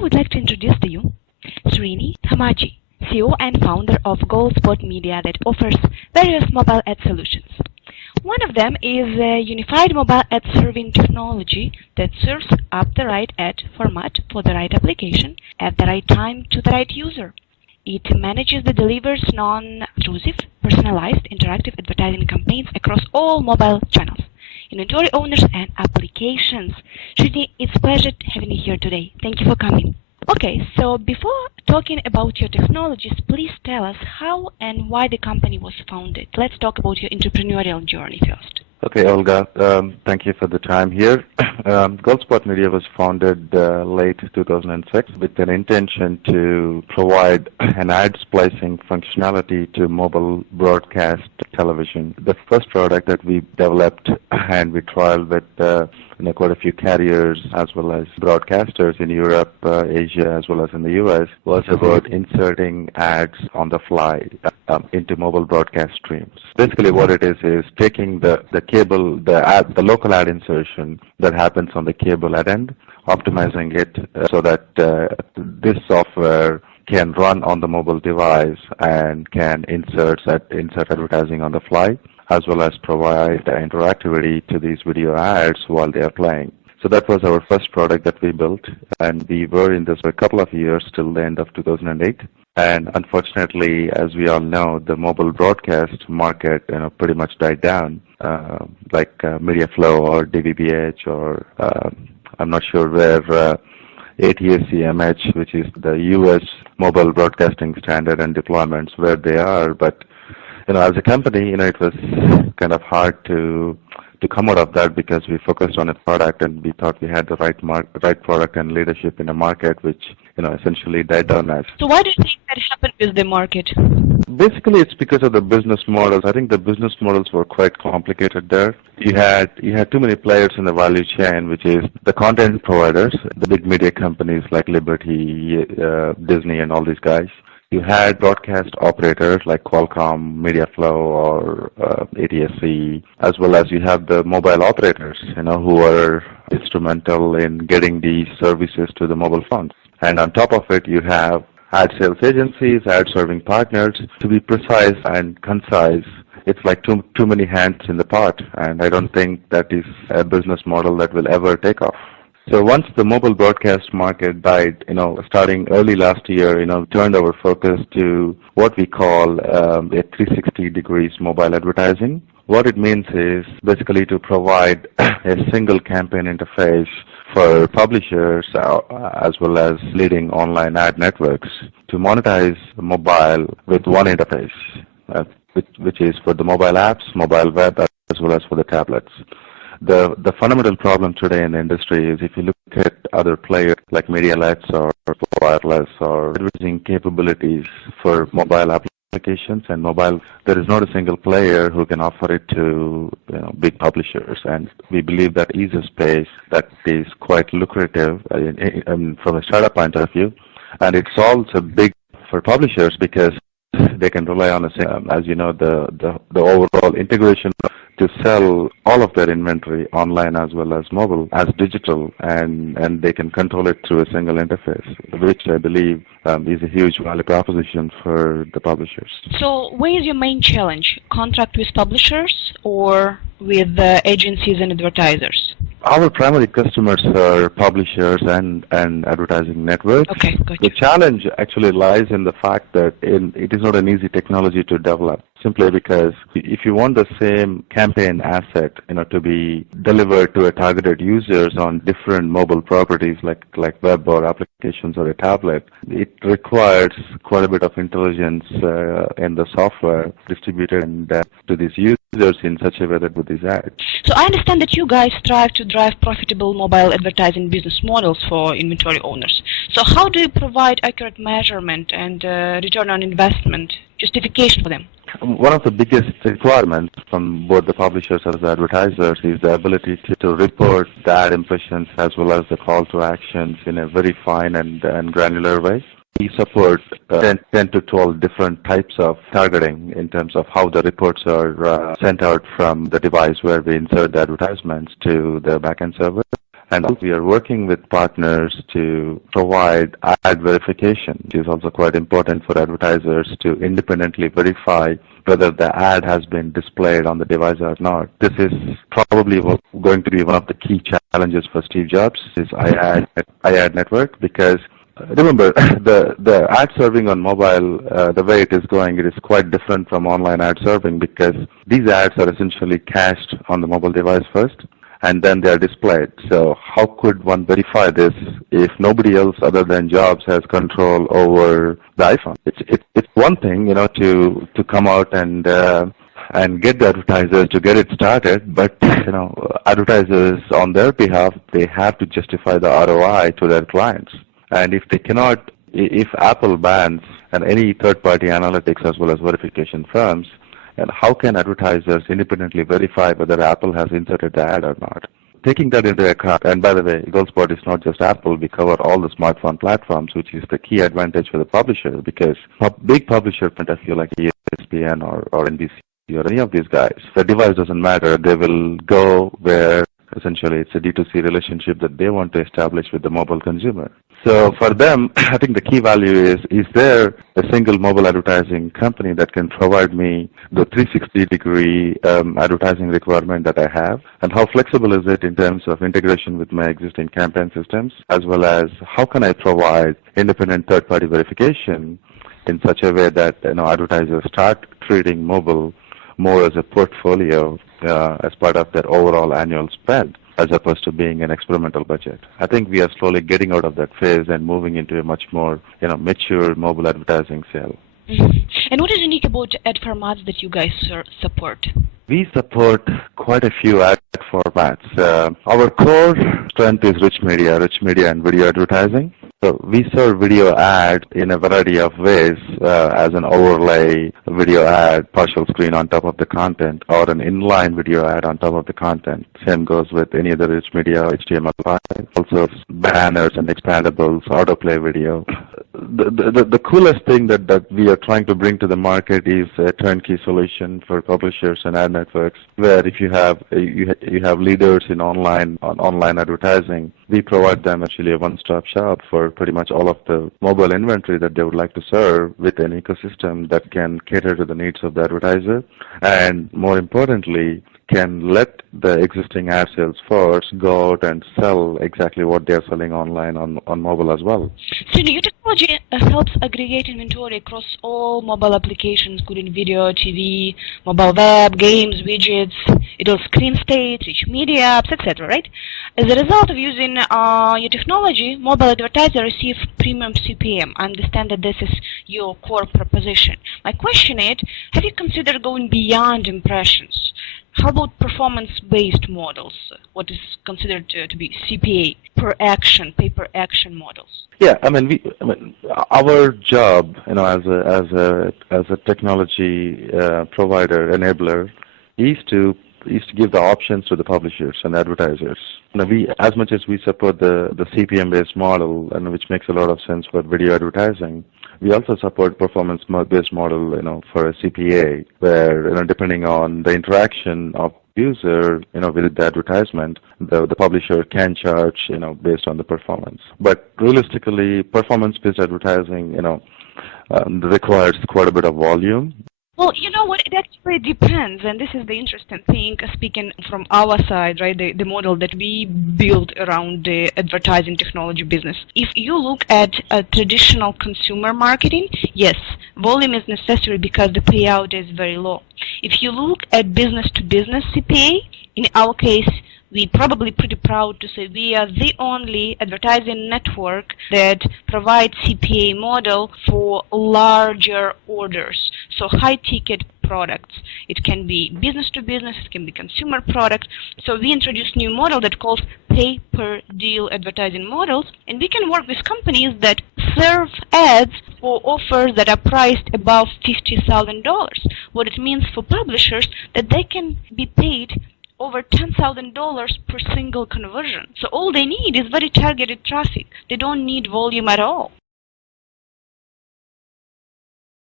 would like to introduce to you Srini Thamaji, CEO and founder of Goldspot Media that offers various mobile ad solutions. One of them is a unified mobile ad serving technology that serves up the right ad format for the right application at the right time to the right user. It manages and delivers non-intrusive, personalized, interactive advertising campaigns across all mobile channels, inventory owners, and applications. Srini, it's a pleasure having you here today. Thank you for coming. Okay, so before talking about your technologies, please tell us how and why the company was founded. Let's talk about your entrepreneurial journey first. Okay, Olga, thank you for the time here. Goldspot Media was founded late 2006 with an intention to provide an ad splicing functionality to mobile broadcast television. The first product that we developed and we trialed with quite a few carriers as well as broadcasters in Europe, Asia, as well as in the U.S. was about inserting ads on the fly into mobile broadcast streams. Basically, what it is taking the local ad insertion that happens on the cable ad end, optimizing it so that this software can run on the mobile device and can insert advertising on the fly, as well as provide interactivity to these video ads while they are playing. So that was our first product that we built, and we were in this for a couple of years till the end of 2008. And unfortunately, as we all know, the mobile broadcast market pretty much died down, like MediaFlow or DVB-H or I'm not sure where ATSC-MH, which is the U.S. mobile broadcasting standard and deployments, where they are. But as a company, it was kind of hard to come out of that because we focused on a product and we thought we had the right product and leadership in a market which essentially died down as. So why do you think that happened with the market? Basically, it's because of the business models. I think the business models were quite complicated there. You had too many players in the value chain, which is the content providers, the big media companies like Liberty, Disney, and all these guys. You had broadcast operators like Qualcomm, MediaFlow, or ATSC, as well as you have the mobile operators, who are instrumental in getting these services to the mobile phones. And on top of it, you have ad sales agencies, ad serving partners. To be precise and concise, it's like too many hands in the pot, and I don't think that is a business model that will ever take off. So once the mobile broadcast market died, starting early last year, turned our focus to what we call a 360 degrees mobile advertising. What it means is basically to provide a single campaign interface for publishers as well as leading online ad networks to monetize mobile with one interface, which is for the mobile apps, mobile web, as well as for the tablets. The fundamental problem today in the industry is if you look at other players like MediaLets or Wireless or advertising capabilities for mobile applications and mobile, there is not a single player who can offer it to big publishers. And we believe that is a space that is quite lucrative from a startup point of view. And it's also big for publishers because they can rely on as you know, the overall integration to sell all of their inventory online as well as mobile as digital, and they can control it through a single interface, which I believe is a huge value proposition for the publishers. So where is your main challenge? Contract with publishers or with agencies and advertisers? Our primary customers are publishers and advertising networks. Okay, gotcha. The challenge actually lies in the fact that it is not an easy technology to develop, simply because if you want the same campaign asset to be delivered to a targeted users on different mobile properties like web or applications or a tablet, it requires quite a bit of intelligence in the software distributed to these users in such a way that with these ads. So I understand that you guys strive to drive profitable mobile advertising business models for inventory owners. So how do you provide accurate measurement and return on investment justification for them? One of the biggest requirements from both the publishers as the advertisers is the ability to report the ad impressions as well as the call to actions in a very fine and granular way. We support 10 to 12 different types of targeting in terms of how the reports are sent out from the device where we insert the advertisements to the backend server. And also we are working with partners to provide ad verification, which is also quite important for advertisers to independently verify whether the ad has been displayed on the device or not. This is probably going to be one of the key challenges for Steve Jobs, is iAd network, because remember, the ad serving on mobile, the way it is going, it is quite different from online ad serving, because these ads are essentially cached on the mobile device first, and then they are displayed. So how could one verify this if nobody else other than Jobs has control over the iPhone? It's one thing, to come out and get the advertisers to get it started, but advertisers on their behalf, they have to justify the ROI to their clients. And if they cannot, if Apple bans and any third-party analytics as well as verification firms, and how can advertisers independently verify whether Apple has inserted the ad or not? Taking that into account, and by the way, GoldSpot is not just Apple. We cover all the smartphone platforms, which is the key advantage for the publisher, because big publisher point of view like ESPN or NBC or any of these guys, the device doesn't matter. They will go where essentially it's a D2C relationship that they want to establish with the mobile consumer. So for them, I think the key value is there a single mobile advertising company that can provide me the 360-degree advertising requirement that I have, and how flexible is it in terms of integration with my existing campaign systems, as well as how can I provide independent third-party verification in such a way that advertisers start treating mobile more as a portfolio as part of their overall annual spend, as opposed to being an experimental budget. I think we are slowly getting out of that phase and moving into a much more mature mobile advertising sale. Mm-hmm. And what is unique about ad formats that you guys support? We support quite a few ad formats. Our core strength is rich media and video advertising. So we serve video ad in a variety of ways, as an overlay video ad, partial screen on top of the content, or an inline video ad on top of the content. Same goes with any other rich media, HTML5, also banners and expandables, autoplay video. The coolest thing that we are trying to bring to the market is a turnkey solution for publishers and ad networks, where if you have leaders in online advertising, we provide them actually a one-stop shop for pretty much all of the mobile inventory that they would like to serve, with an ecosystem that can cater to the needs of the advertiser, and more importantly, can let the existing ad sales force go out and sell exactly what they're selling online on mobile as well. So your technology helps aggregate inventory across all mobile applications, including video, TV, mobile web, games, widgets, it will screen state, rich media apps, etc., right? As a result of using your technology, mobile advertisers receive premium CPM. I understand that this is your core proposition. My question is, have you considered going beyond impressions? How about performance-based models? What is considered to be CPA, pay-per-action models? Yeah, our job, as a technology provider, enabler, is to give the options to the publishers and advertisers. We, as much as we support the CPM-based model, and which makes a lot of sense for video advertising, we also support performance-based model, for a CPA, where, depending on the interaction of user, with the advertisement, the publisher can charge, based on the performance. But realistically, performance-based advertising, requires quite a bit of volume. Well, you know what, it actually depends, and this is the interesting thing, speaking from our side, right, the model that we build around the advertising technology business. If you look at traditional consumer marketing, yes, volume is necessary because the payout is very low. If you look at business-to-business CPA, in our case, we're probably pretty proud to say we are the only advertising network that provides CPA model for larger orders, so high-ticket products. It can be business-to-business, it can be consumer product. So we introduced new model that calls pay-per-deal advertising models, and we can work with companies that serve ads for offers that are priced above $50,000. What it means for publishers that they can be paid over $10,000 per single conversion. So all they need is very targeted traffic. They don't need volume at all.